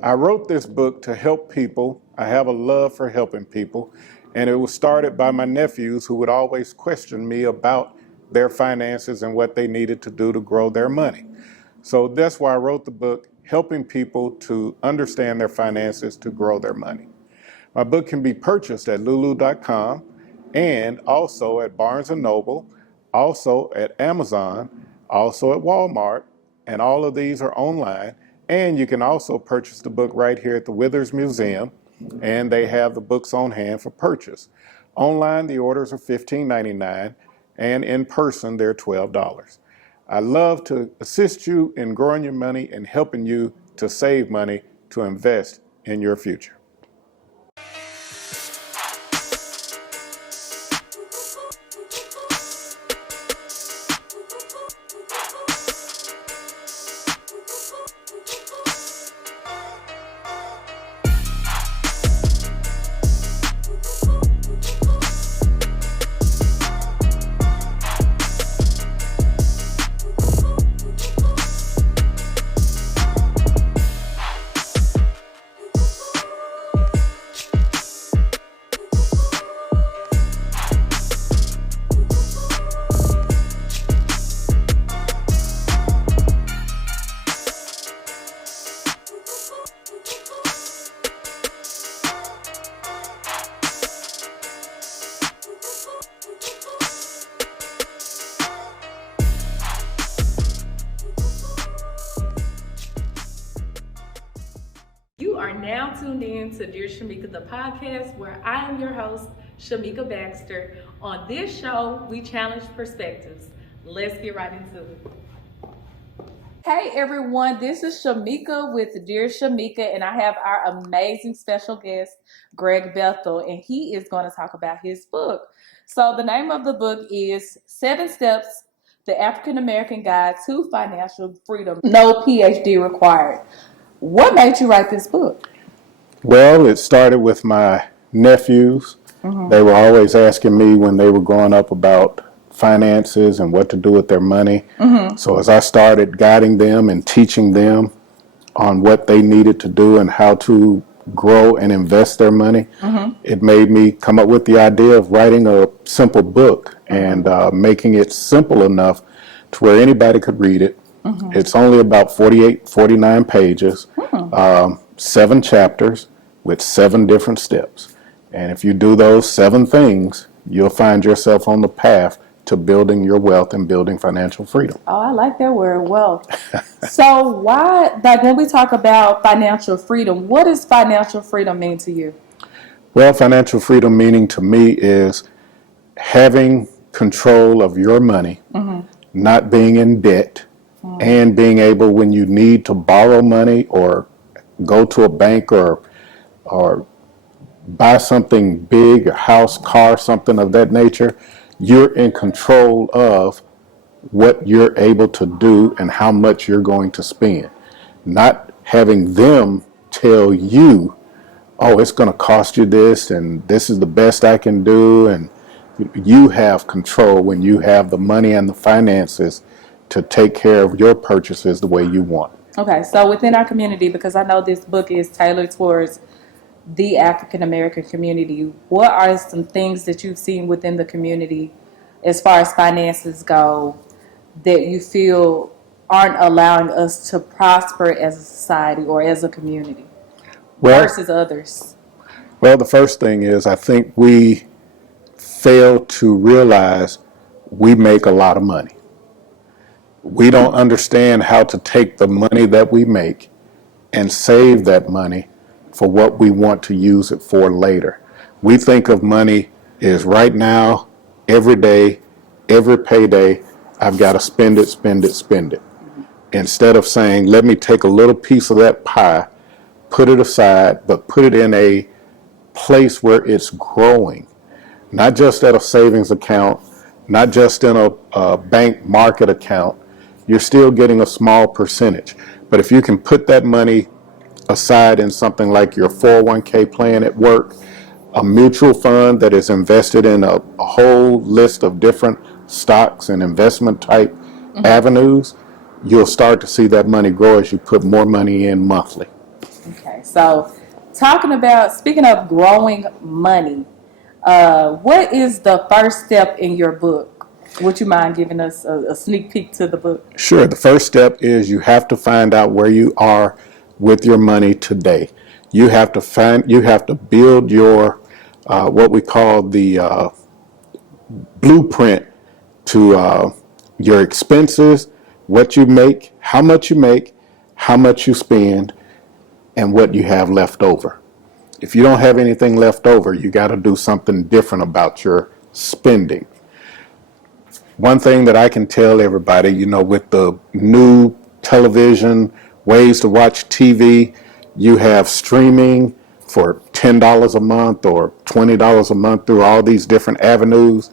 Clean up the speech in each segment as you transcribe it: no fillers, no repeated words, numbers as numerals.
I wrote this book to help people. I have a love for helping people, and it was started by my nephews who would always question me about their finances and what they needed to do to grow their money. So that's why I wrote the book, helping people to understand their finances to grow their money. My book can be purchased at lulu.com and also at Barnes & Noble, also at Amazon, also at Walmart, and all of these are online. And you can also purchase the book right here at the Withers Museum, and they have the books on hand for purchase. Online, the orders are $15.99, and in person, they're $12. I love to assist you in growing your money and helping you to save money to invest in your future. You are now tuned in to Dear Shamika, the podcast, where I am your host, Shamika Baxter. On this show, we challenge perspectives. Let's get right into it. Hey everyone, this is Shamika with Dear Shamika, and I have our amazing special guest, Greg Bethel, and he is going to talk about his book. So the name of the book is 7 Steps, The African American Guide to Financial Freedom, No PhD Required. What made you write this book? Well, it started with my nephews. They were always asking me when they were growing up about finances and what to do with their money. So as I started guiding them and teaching them on what they needed to do and how to grow and invest their money, it made me come up with the idea of writing a simple book and making it simple enough to where anybody could read it. It's only about 49 pages, 7 chapters with 7 different steps. And if you do those 7 things, you'll find yourself on the path to building your wealth and building financial freedom. Oh, I like that word, wealth. So why, like when we talk about financial freedom, what does financial freedom mean to you? Well, financial freedom meaning to me is having control of your money, not being in debt, and being able, when you need to borrow money or go to a bank or buy something big, a house, car, something of that nature, you're in control of what you're able to do and how much you're going to spend. Not having them tell you, oh, it's going to cost you this and this is the best I can do. And you have control when you have the money and the finances to take care of your purchases the way you want. Okay, so within our community, because I know this book is tailored towards the African American community, what are some things that you've seen within the community as far as finances go that you feel aren't allowing us to prosper as a society or as a community versus others? Well, the first thing is I think we fail to realize we make a lot of money. We don't understand how to take the money that we make and save that money for what we want to use it for later. We think of money as right now, every day, every payday, I've got to spend it, spend it, spend it. Instead of saying, let me take a little piece of that pie, put it aside, but put it in a place where it's growing. Not just at a savings account, not just in a bank market account. You're still getting a small percentage. But if you can put that money aside in something like your 401k plan at work, a mutual fund that is invested in a whole list of different stocks and investment type avenues, you'll start to see that money grow as you put more money in monthly. Okay, so speaking of growing money, what is the first step in your book? Would you mind giving us a sneak peek to the book? Sure. The first step is you have to find out where you are with your money today. You have to build your, what we call the blueprint to your expenses, what you make, how much you spend, and what you have left over. If you don't have anything left over, you got to do something different about your spending. One thing that I can tell everybody, with the new television, ways to watch TV, you have streaming for $10 a month or $20 a month through all these different avenues.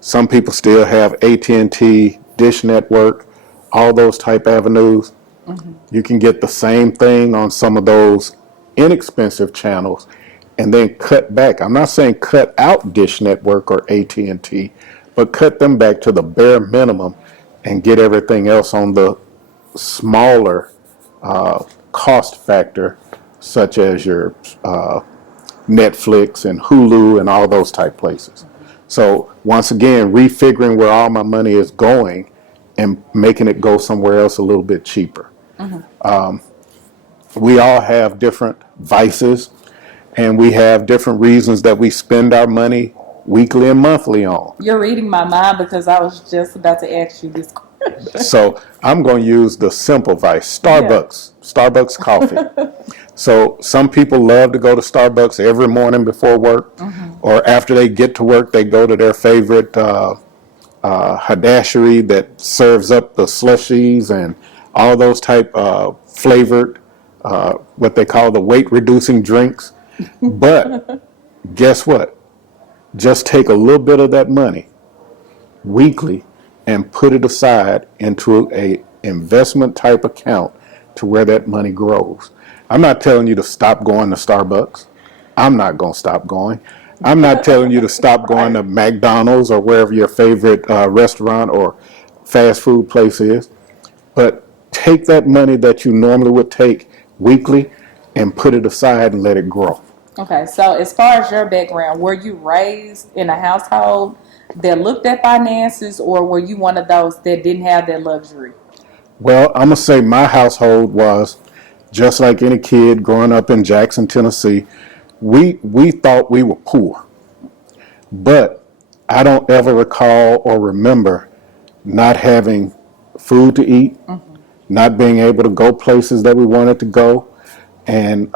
Some people still have AT&T, Dish Network, all those type avenues. Mm-hmm. You can get the same thing on some of those inexpensive channels and then cut back. I'm not saying cut out Dish Network or AT&T, but cut them back to the bare minimum and get everything else on the smaller cost factor, such as your Netflix and Hulu and all those type places. So once again, refiguring where all my money is going and making it go somewhere else a little bit cheaper. Mm-hmm. We all have different vices, and we have different reasons that we spend our money weekly and monthly on. You're reading my mind because I was just about to ask you this question. So I'm going to use the simple vice, Starbucks coffee. So some people love to go to Starbucks every morning before work, mm-hmm. or after they get to work, they go to their favorite hadashery that serves up the slushies and all those type flavored, what they call the weight-reducing drinks. But guess what? Just take a little bit of that money weekly and put it aside into a investment type account to where that money grows. I'm not telling you to stop going to Starbucks. I'm not going to stop going. I'm not telling you to stop going to McDonald's or wherever your favorite restaurant or fast food place is. But take that money that you normally would take weekly and put it aside and let it grow. Okay, so as far as your background, were you raised in a household that looked at finances, or were you one of those that didn't have that luxury? Well, I'm going to say my household was just like any kid growing up in Jackson, Tennessee. We thought we were poor. But I don't ever recall or remember not having food to eat, mm-hmm. not being able to go places that we wanted to go. And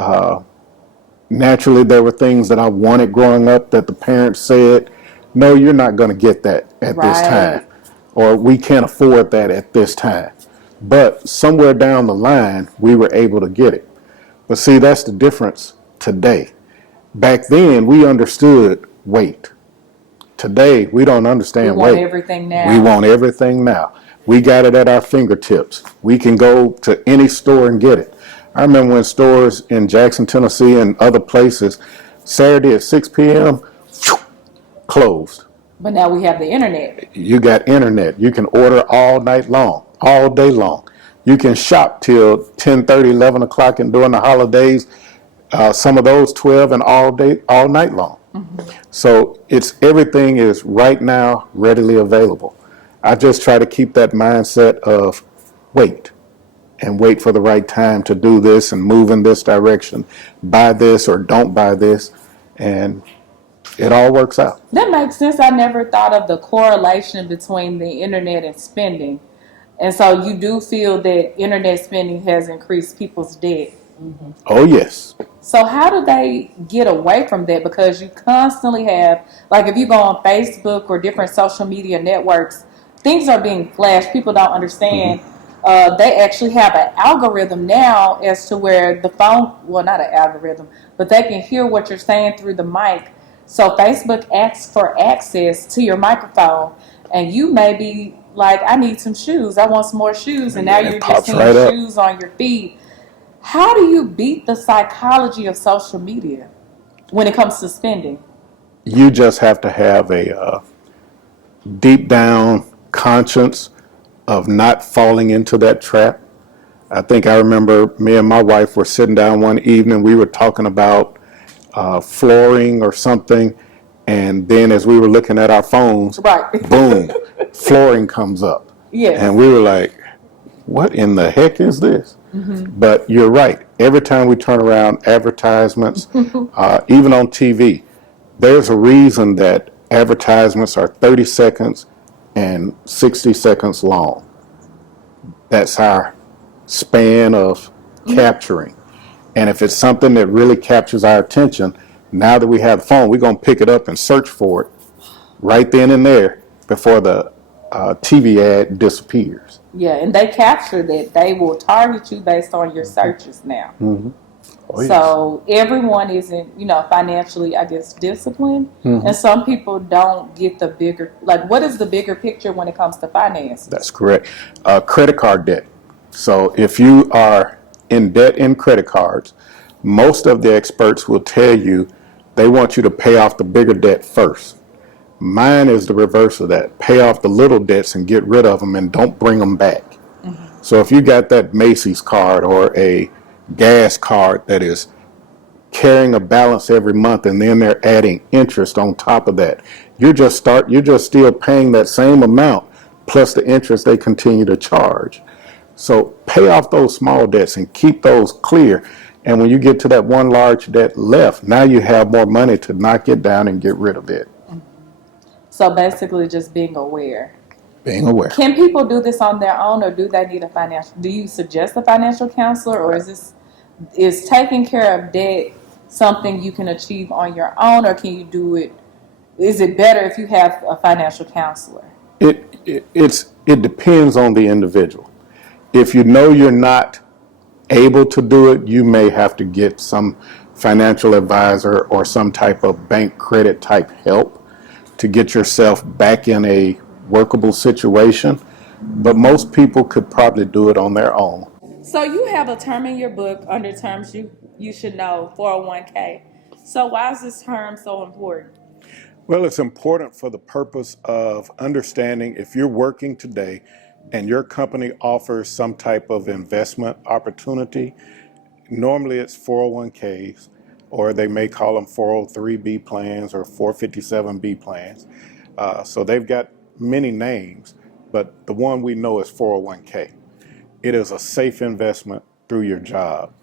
naturally, there were things that I wanted growing up that the parents said, no, you're not going to get that at this time. Or we can't afford that at this time. But somewhere down the line, we were able to get it. But see, that's the difference today. Back then, we understood weight. Today, we don't understand weight. We want everything now. We want everything now. We got it at our fingertips. We can go to any store and get it. I remember when stores in Jackson, Tennessee and other places, Saturday at 6 p.m., closed. But now we have the internet. You got internet. You can order all night long, all day long. You can shop till 10:30, 11 o'clock, and during the holidays, some of those 12 and all day, all night long. Mm-hmm. So everything is right now readily available. I just try to keep that mindset of wait for the right time to do this and move in this direction. Buy this or don't buy this, and it all works out. That makes sense. I never thought of the correlation between the internet and spending. And so you do feel that internet spending has increased people's debt. Mm-hmm. Oh, yes. So how do they get away from that? Because you constantly have, like if you go on Facebook or different social media networks, things are being flashed. People don't understand. Mm-hmm. They actually have an algorithm now as to where the phone, well, not an algorithm, but they can hear what you're saying through the mic. So Facebook asks for access to your microphone, and you may be like, I need some shoes. I want some more shoes. And now you're just seeing shoes on your feet. How do you beat the psychology of social media when it comes to spending? You just have to have a deep down conscience of not falling into that trap. I think I remember me and my wife were sitting down one evening. We were talking about flooring or something. And then as we were looking at our phones, Right. boom, flooring comes up. Yes. And we were like, what in the heck is this? But you're right. Every time we turn around, advertisements, even on TV, there's a reason that advertisements are 30 seconds and 60 seconds long. That's our span of capturing. And if it's something that really captures our attention, now that we have the phone, we're going to pick it up and search for it right then and there before the TV ad disappears. Yeah, and they capture that. They will target you based on your searches now. Oh, yes. So everyone isn't, financially, I guess, disciplined. And some people don't get the bigger, like, what is the bigger picture when it comes to finances? That's correct. Credit card debt. So if you are in debt in credit cards, most of the experts will tell you they want you to pay off the bigger debt first. Mine is the reverse of that. Pay off the little debts and get rid of them and don't bring them back. So if you got that Macy's card or a gas card that is carrying a balance every month and then they're adding interest on top of that, you're just still paying that same amount plus the interest they continue to charge. So pay off those small debts and keep those clear. And when you get to that one large debt left, now you have more money to knock it down and get rid of it. So basically just being aware. Being aware. Can people do this on their own, or do they need do you suggest a financial counselor, or is taking care of debt something you can achieve on your own, or can you do it? Is it better if you have a financial counselor? It depends on the individual. If you know you're not able to do it, you may have to get some financial advisor or some type of bank credit type help to get yourself back in a workable situation. But most people could probably do it on their own. So you have a term in your book under terms you should know, 401k. So why is this term so important? Well, it's important for the purpose of understanding if you're working today and your company offers some type of investment opportunity. Normally it's 401ks, or they may call them 403b plans or 457b plans. So they've got many names, but the one we know is 401k. It is a safe investment through your job.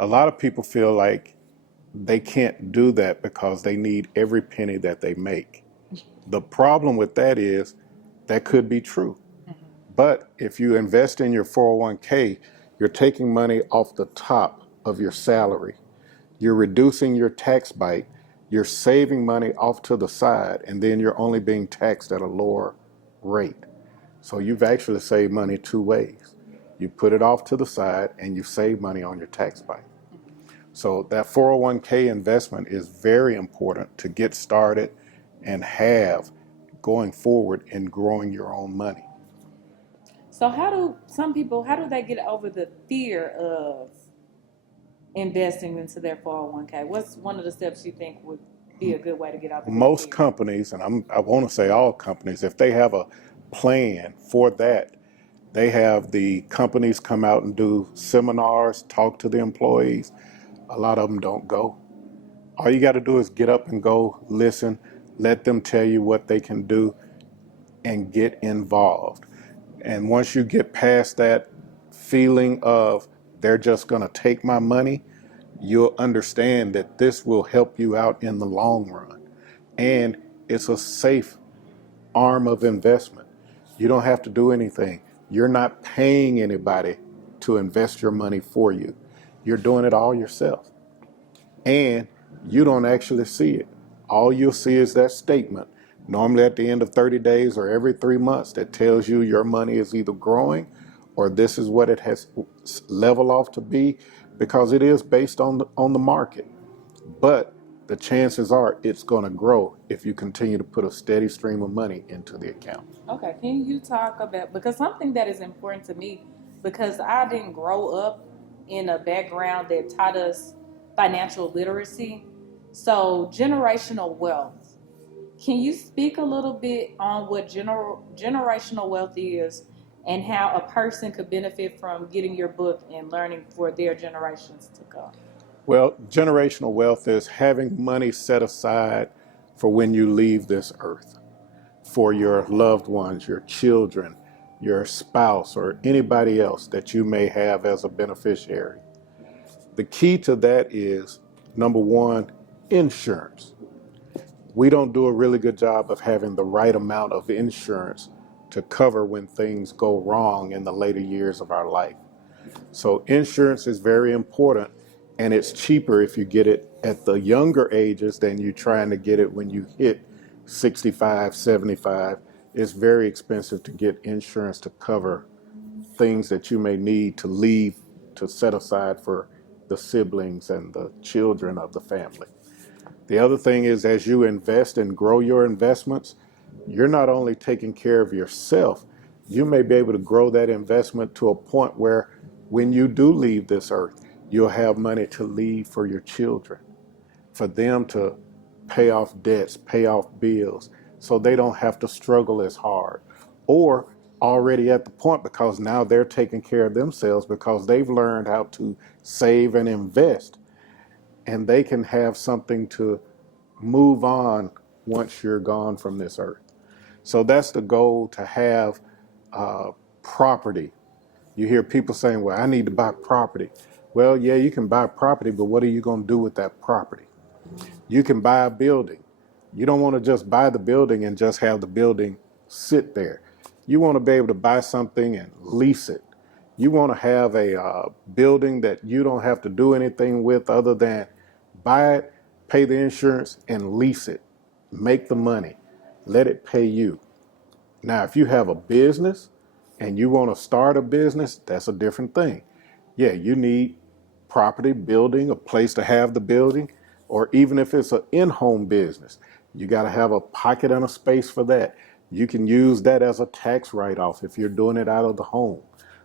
A lot of people feel like they can't do that because they need every penny that they make. The problem with that is that could be true. But if you invest in your 401k, you're taking money off the top of your salary. You're reducing your tax bite. You're saving money off to the side, and then you're only being taxed at a lower rate. So you've actually saved money two ways. You put it off to the side and you save money on your tax bite. So that 401k investment is very important to get started and have going forward in growing your own money. So how do they get over the fear of investing into their 401k? What's one of the steps you think would be a good way to get over the Most fear? companies, and I want to say all companies, if they have a plan for that, they have the companies come out and do seminars, talk to the employees. A lot of them don't go. All you got to do is get up and go, listen, let them tell you what they can do, and get involved. And once you get past that feeling of they're just going to take my money, you'll understand that this will help you out in the long run. And it's a safe arm of investment. You don't have to do anything. You're not paying anybody to invest your money for you. You're doing it all yourself. And you don't actually see it. All you'll see is that statement, normally at the end of 30 days or every 3 months, that tells you your money is either growing or this is what it has leveled off to be, because it is based on the market. But the chances are it's going to grow if you continue to put a steady stream of money into the account. Okay, can you talk about, because something that is important to me, because I didn't grow up in a background that taught us financial literacy. So generational wealth. Can you speak a little bit on what generational wealth is and how a person could benefit from getting your book and learning for their generations to come? Well, generational wealth is having money set aside for when you leave this earth, for your loved ones, your children, your spouse, or anybody else that you may have as a beneficiary. The key to that is, number one, insurance. We don't do a really good job of having the right amount of insurance to cover when things go wrong in the later years of our life. So insurance is very important, and it's cheaper if you get it at the younger ages than you trying to get it when you hit 65, 75. It's very expensive to get insurance to cover things that you may need to leave to set aside for the siblings and the children of the family. The other thing is, as you invest and grow your investments, you're not only taking care of yourself, you may be able to grow that investment to a point where when you do leave this earth, you'll have money to leave for your children, for them to pay off debts, pay off bills, so they don't have to struggle as hard. Or already at the point, because now they're taking care of themselves because they've learned how to save and invest, and they can have something to move on once you're gone from this earth. So that's the goal, to have property. You hear people saying, well, I need to buy property. Well, yeah, you can buy property, but what are you going to do with that property? You can buy a building. You don't want to just buy the building and just have the building sit there. You want to be able to buy something and lease it. You want to have a building that you don't have to do anything with other than buy it, pay the insurance, and lease it. Make the money. Let it pay you. Now, if you have a business and you want to start a business, that's a different thing. Yeah, you need property, building, a place to have the building, or even if it's an in-home business, you got to have a pocket and a space for that. You can use that as a tax write-off if you're doing it out of the home.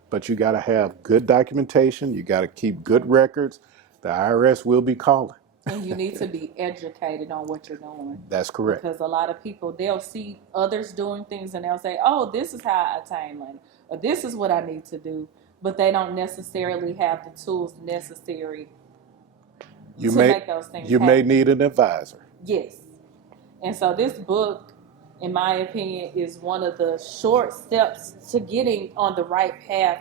But you got to have good documentation. You got to keep good records. The IRS will be calling. And you need to be educated on what you're doing. That's correct. Because a lot of people, they'll see others doing things and they'll say, oh, this is how I attain money, or this is what I need to do. But they don't necessarily have the tools necessary to make those things happen. You may need an advisor. Yes. And so this book, in my opinion, is one of the short steps to getting on the right path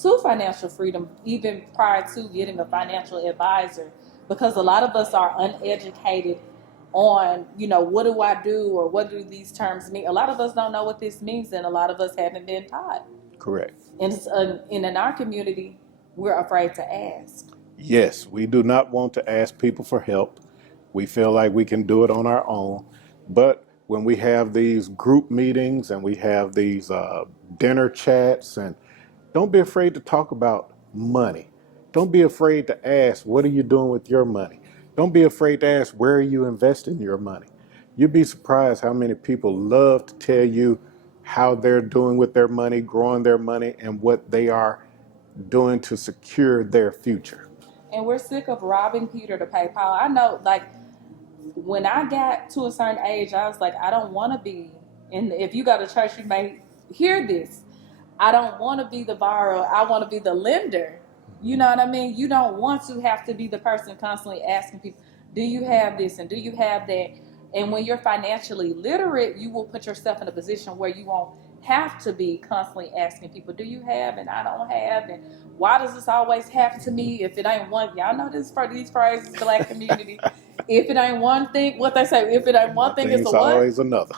to financial freedom, even prior to getting a financial advisor. Because a lot of us are uneducated on, what do I do, or what do these terms mean? A lot of us don't know what this means, and a lot of us haven't been taught. Correct. And in our community, we're afraid to ask. Yes, we do not want to ask people for help. We feel like we can do it on our own. But when we have these group meetings and we have these dinner chats, and don't be afraid to talk about money. Don't be afraid to ask, what are you doing with your money? Don't be afraid to ask, where are you investing your money? You'd be surprised how many people love to tell you how they're doing with their money, growing their money, and what they are doing to secure their future. And we're sick of robbing Peter to pay Paul. I know, when I got to a certain age, I was like, I don't want to be, and if you go to church, you may hear this. I don't want to be the borrower. I want to be the lender. You know what I mean? You don't want to have to be the person constantly asking people, do you have this and do you have that? And when you're financially literate, you will put yourself in a position where you won't have to be constantly asking people, do you have and I don't have? And why does this always happen to me? If it ain't one, y'all know this for these phrases, Black community. If it ain't one thing, what they say, if it ain't one thing, it's a what? Always another.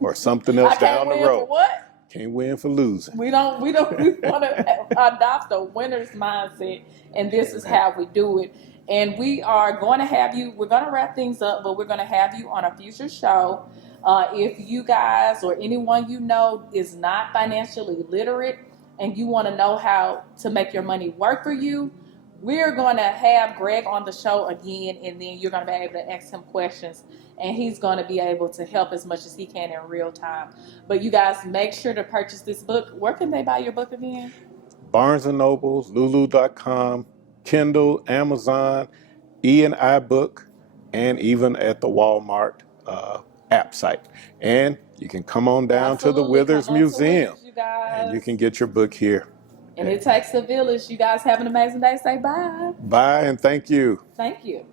Or something else down the road. I can't win for what? Can't win for losing. We want to adopt a winner's mindset, and this is how we do it. And we are going to have you, we're going to wrap things up, but we're going to have you on a future show. If you guys or anyone you know is not financially literate and you want to know how to make your money work for you, we're going to have Greg on the show again, and then you're going to be able to ask him questions, and he's going to be able to help as much as he can in real time. But you guys, make sure to purchase this book. Where can they buy your book again? Barnes & Nobles, Lulu.com, Kindle, Amazon, E&I Book, and even at the Walmart app site. And you can come on down to the Withers Museum. you guys. And you can get your book here. And it takes a village. You guys have an amazing day. Say bye. Bye and thank you. Thank you.